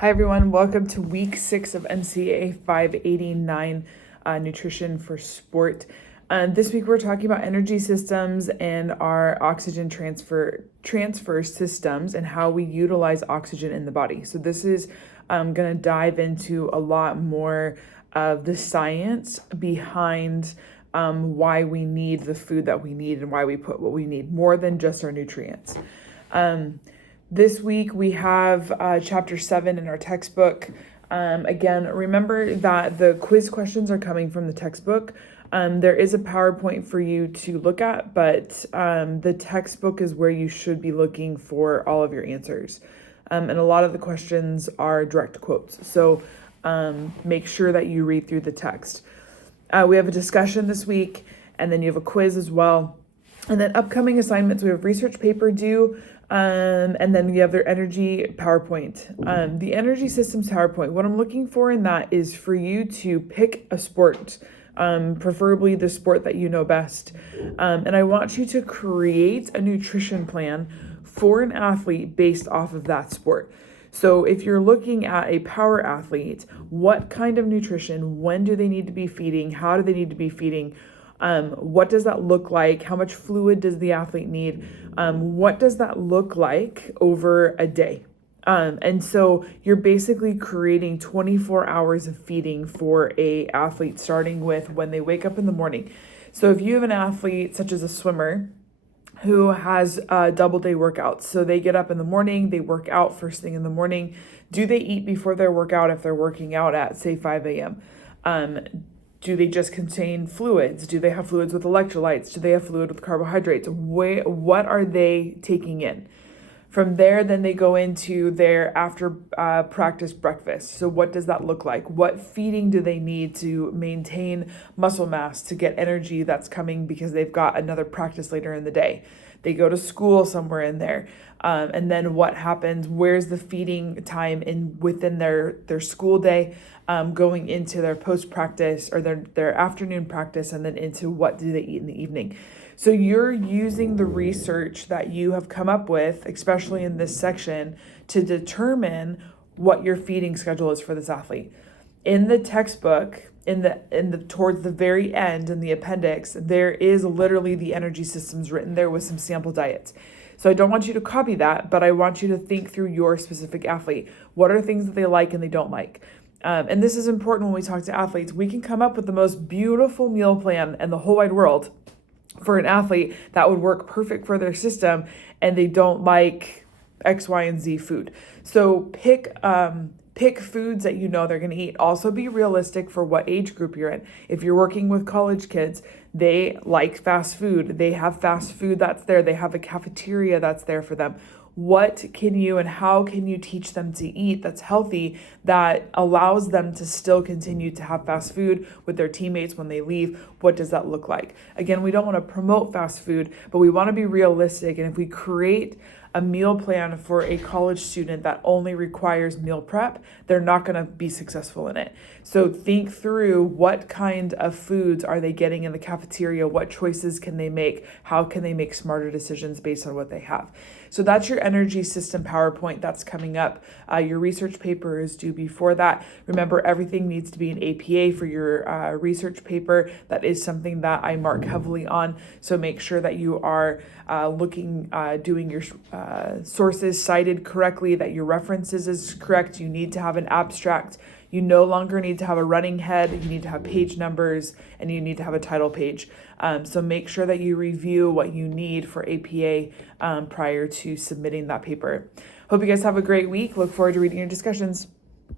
Hi everyone, welcome to week 6 of MCAA 589 Nutrition for Sport. This week we're talking about energy systems and our oxygen transfer systems and how we utilize oxygen in the body. So this is going to dive into a lot more of the science behind why we need the food that we need and why we put what we need, more than just our nutrients. This week we have chapter 7 in our textbook. Again, remember that the quiz questions are coming from the textbook. There is a PowerPoint for you to look at, but the textbook is where you should be looking for all of your answers. And a lot of the questions are direct quotes. So make sure that you read through the text. We have a discussion this week, and then you have a quiz as well. And then upcoming assignments, we have research paper due, and then you have their energy PowerPoint. The energy systems PowerPoint, what I'm looking for in that is for you to pick a sport, preferably the sport that you know best. And I want you to create a nutrition plan for an athlete based off of that sport. So if you're looking at a power athlete, what kind of nutrition, when do they need to be feeding, how do they need to be feeding? What does that look like? How much fluid does the athlete need? What does that look like over a day? And so you're basically creating 24 hours of feeding for a athlete, starting with when they wake up in the morning. So if you have an athlete such as a swimmer who has double day workouts, so they get up in the morning, they work out first thing in the morning. Do they eat before their workout if they're working out at, say, 5 a.m.? Do they just contain fluids? Do they have fluids with electrolytes? Do they have fluid with carbohydrates? What are they taking in? From there, then they go into their after practice breakfast. So what does that look like? What feeding do they need to maintain muscle mass, to get energy that's coming because they've got another practice later in the day? They go to school somewhere in there. And then what happens? Where's the feeding time within their school day, going into their post-practice or their afternoon practice, and then into what do they eat in the evening? So you're using the research that you have come up with, especially in this section, to determine what your feeding schedule is for this athlete. In the textbook, in the towards the very end in the appendix, there is literally the energy systems written there with some sample diets. So I don't want you to copy that, but I want you to think through your specific athlete. What are things that they like and they don't like? And this is important when we talk to athletes. We can come up with the most beautiful meal plan in the whole wide world for an athlete that would work perfect for their system, and they don't like X, Y, and Z food. So pick foods that you know they're going to eat. Also be realistic for what age group you're in. If you're working with college kids, they like fast food. They have fast food that's there. They have a cafeteria that's there for them. What can you and how can you teach them to eat that's healthy, that allows them to still continue to have fast food with their teammates when they leave? What does that look like? Again, we don't want to promote fast food, but we want to be realistic. And if we create a meal plan for a college student that only requires meal prep, they're not going to be successful in it. So think through what kind of foods are they getting in the cafeteria? What choices can they make? How can they make smarter decisions based on what they have? So that's your energy system PowerPoint that's coming up. Your research paper is due before that. Remember, everything needs to be an APA for your research paper. That is something that I mark heavily on. So make sure that you are doing your sources cited correctly, that your references is correct. You need to have an abstract. You no longer need to have a running head. You need to have page numbers, and you need to have a title page. So make sure that you review what you need for APA prior to submitting that paper. Hope you guys have a great week. Look forward to reading your discussions.